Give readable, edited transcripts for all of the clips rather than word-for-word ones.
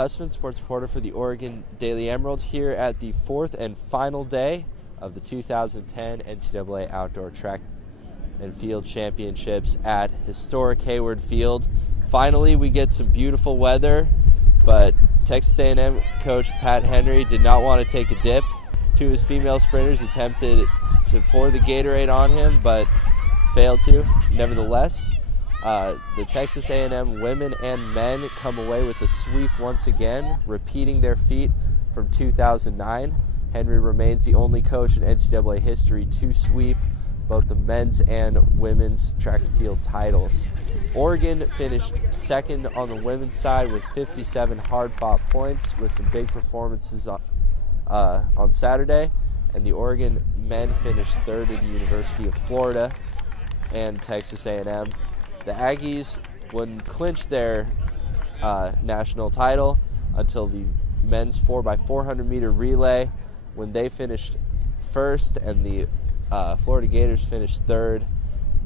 Hussman, sports reporter for the Oregon Daily Emerald, here at the fourth and final day of the 2010 NCAA Outdoor Track and Field Championships at historic Hayward Field. Finally, we get some beautiful weather, but Texas A&M coach Pat Henry did not want to take a dip. Two of his female sprinters attempted to pour the Gatorade on him, but failed to. Nevertheless, the Texas A&M women and men come away with the sweep once again, repeating their feat from 2009. Henry remains the only coach in NCAA history to sweep both the men's and women's track and field titles. Oregon finished second on the women's side with 57 hard-fought points, with some big performances on Saturday, and the Oregon men finished third at the University of Florida and Texas A&M. The Aggies wouldn't clinch their national title until the men's 4x400 meter relay, when they finished first and the Florida Gators finished third.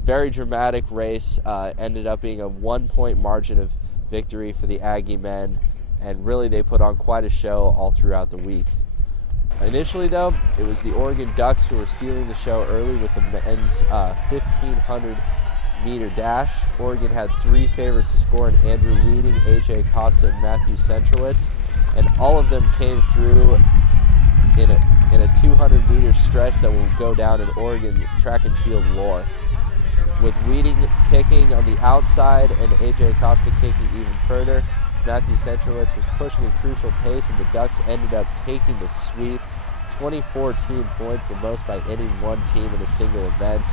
Very dramatic race, ended up being a 1-point margin of victory for the Aggie men, and really they put on quite a show all throughout the week. Initially, though, it was the Oregon Ducks who were stealing the show early with the men's 1,500 meter dash. Oregon had three favorites to score in Andrew Weeding, AJ Costa, and Matthew Centrowitz, and all of them came through in a 200-meter stretch that will go down in Oregon track and field lore. With Weeding kicking on the outside and AJ Costa kicking even further, Matthew Centrowitz was pushing a crucial pace, and the Ducks ended up taking the sweep. 24 team points, the most by any one team in a single event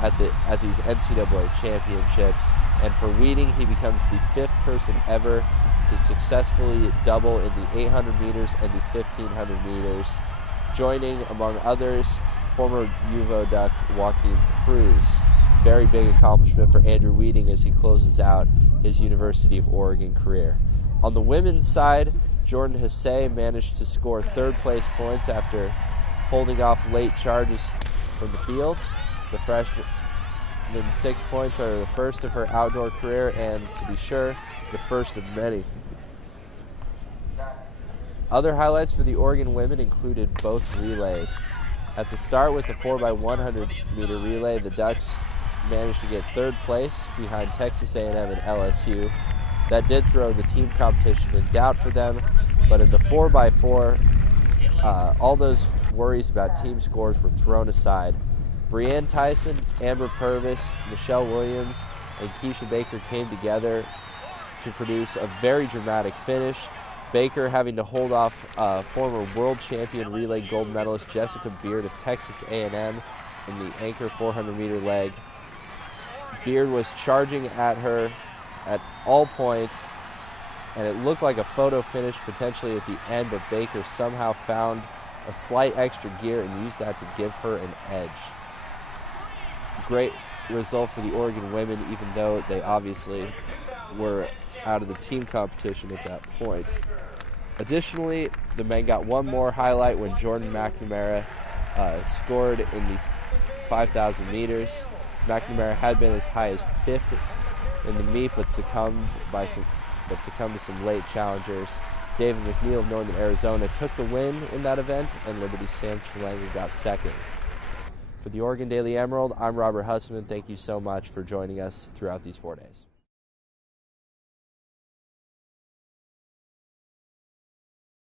at these NCAA championships. And for Weeding, he becomes the fifth person ever to successfully double in the 800 meters and the 1,500 meters, joining, among others, former UVO Duck Joaquin Cruz. Very big accomplishment for Andrew Weeding as he closes out his University of Oregon career. On the women's side, Jordan Hasay managed to score third-place points after holding off late charges from the field. The freshman 6 points are the first of her outdoor career, and to be sure, the first of many. Other highlights for the Oregon women included both relays. At the start with the 4x100 meter relay, the Ducks managed to get third place behind Texas A&M and LSU. That did throw the team competition in doubt for them, but in the 4x4, all those worries about team scores were thrown aside. Breanne Tyson, Amber Purvis, Michelle Williams, and Keisha Baker came together to produce a very dramatic finish. Baker having to hold off former world champion relay gold medalist Jessica Beard of Texas A&M in the anchor 400-meter leg. Beard was charging at her at all points, and it looked like a photo finish potentially at the end, but Baker somehow found a slight extra gear and used that to give her an edge. Great result for the Oregon women, even though they obviously were out of the team competition at that point. Additionally, the men got one more highlight when Jordan McNamara scored in the 5,000 meters. McNamara had been as high as fifth in the meet, but succumbed to some late challengers. David McNeil of Northern Arizona took the win in that event, and Liberty Sam Chilanga got second. For the Oregon Daily Emerald, I'm Robert Hussman. Thank you so much for joining us throughout these 4 days.